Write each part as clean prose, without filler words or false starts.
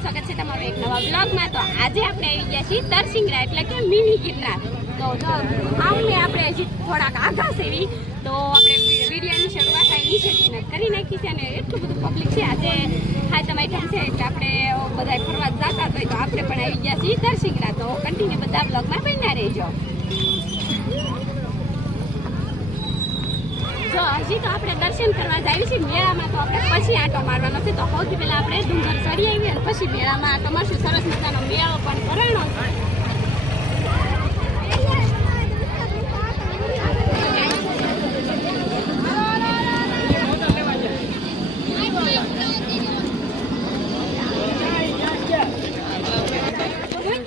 સ્વાગત છે તમારું એક નવા બ્લોગમાં। તો આજે આપણે આવી ગયા છીએ તરસિંગરા એટલે કે મિની ગિરનાર। તો આમને આપણે હજી થોડાક આઘા સેવી તો આપણે વિડીયોની શરૂઆત નીચેથી કરી નાખી છે અને એટલું બધું પબ્લિક છે આજે ખાતમ આઈટમ છે એટલે આપણે બધા ફરવા જતા હોય તો આપણે પણ આવી ગયા છીએ તરસિંગરા। તો કન્ટિન્યુ બધા બ્લોગમાં બન્યા રહેજો। જો હજી તો આપણે દર્શન કરવા જઈએ છીએ મેળામાં, તો આપણે પછી આંટો મારવાનો છે। તો સૌથી પહેલાં આપણે ડુંગર ચડી આવીએ અને પછી મેળામાં આંટો મારશું। સરસ મજાનો મેળો પણ ભરાણો છે।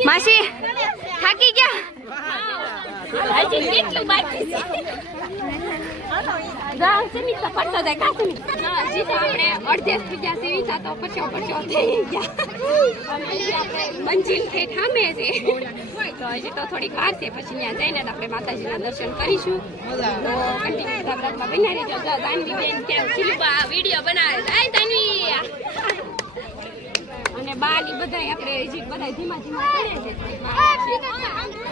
માસી થાકી ગયા? હજી કેટલું બાકી છે? પડતો જાય કાશું હજી તો આપણે અડધે થઈ ગયા સેવી તો પરસો થઈ ગયા મંજિલ થી થામે છે તો હજી તો થોડીક વાર છે। પછી ત્યાં જઈને આપણે માતાજીના દર્શન કરીશું। તો કન્ટિન્યુ બ્લોગમાં બન્યા રહેજો। જાનવી બેન ત્યાં શિલુબા વિડીયો બનાવે જાય જાનવી અને બાલી બધા આપણે હજી બધા ધીમા ધીમા કરે છે।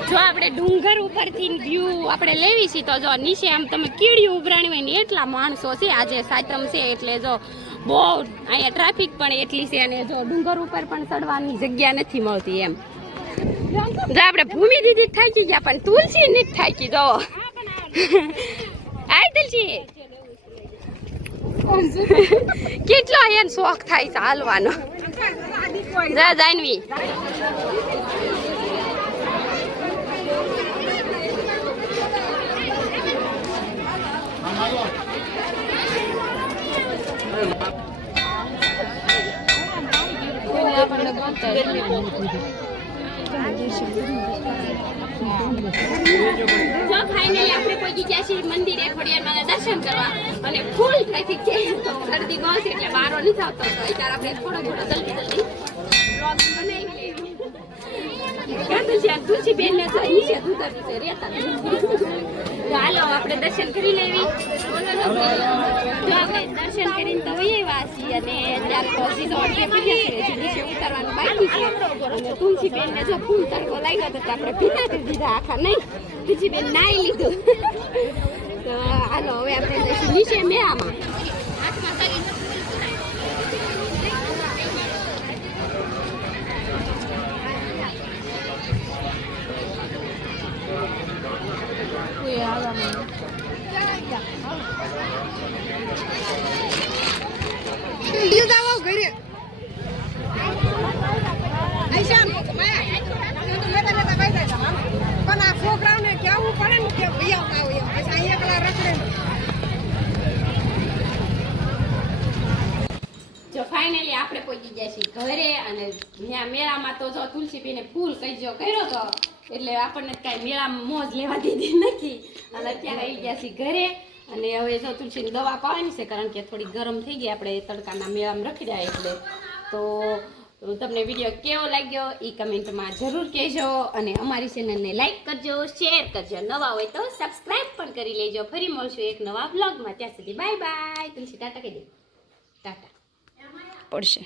જો આપણે ડુંગર ઉપરથી વ્યૂ આપણે લેવી છીએ તો જો નીચે આમ તમે કીડીયું ઉભરાણી હોય ને એટલા માણસો છે। આજે સાતમ છે એટલે જો બહુ અહીંયા ટ્રાફિક પણ એટલી છે અને જો ડુંગર ઉપર પણ ચડવાની જગ્યા નથી મળતી એમ। જો આપણે ભૂમિ દીદી થાકી ગયા પણ તુલસી નથી થાકી। જો આય તુલસી કેટલો એન શોખ થાય છે હાલવાનો। જા જાનવી જો ફાઇનલી આપણે પહોંચી ગયા છીએ મંદિરે ખોડિયારમાં દર્શન કરવા અને ફૂલ ટ્રાફિક છે તો ગરદી બહુ છે એટલે વારો નથી આવતો। તો અત્યારે આપણે થોડો જલ્દી બ્લોગ બનાવી લઈએ। તુલસી બેન ને નીચે ઉતરવું છે રેતા હાલો આપણે દર્શન કરી લેવી। જો આપણે દર્શન કરીને તો એવા છીએ અને ત્યારે તો અડધે પીડ્યા છે નીચે ઉતરવાનું બાકી છે અને તુલસી બેન ને જો ફૂલ તડકો લાગ્યો તો આપણે ભીના કરી દીધા આખા નહીં। તુલસી બેન નાઈ લીધું તો હાલો હવે આપણે જઈશું નીચે મેળામાં। જો ફાઇનલી આપણે પહોંચી ગયા છીએ ઘરે અને ત્યાં મેળામાં તો જો તુલસીબેને ફૂલ કઈજો કર્યો તો એટલે આપણને કાંઈ મેળામાં મોજ લેવા દીધી નથી અને અત્યારે આવી ગયા છીએ ઘરે અને હવે જો તુલસીની દવા પાવાની છે કારણ કે થોડી ગરમ થઈ ગઈ આપણે તડકાના મેળામાં રખડ્યા એટલે। તો તમને વિડીયો કેવો લાગ્યો એ કમેન્ટમાં જરૂર કહેજો અને અમારી ચેનલને લાઈક કરજો, શેર કરજો, નવા હોય તો સબસ્ક્રાઈબ પણ કરી લેજો। ફરી મળશું એક નવા બ્લોગમાં, ત્યાં સુધી બાય બાય। તુલસી ટાટા કહી દે, ટાટા પડશે।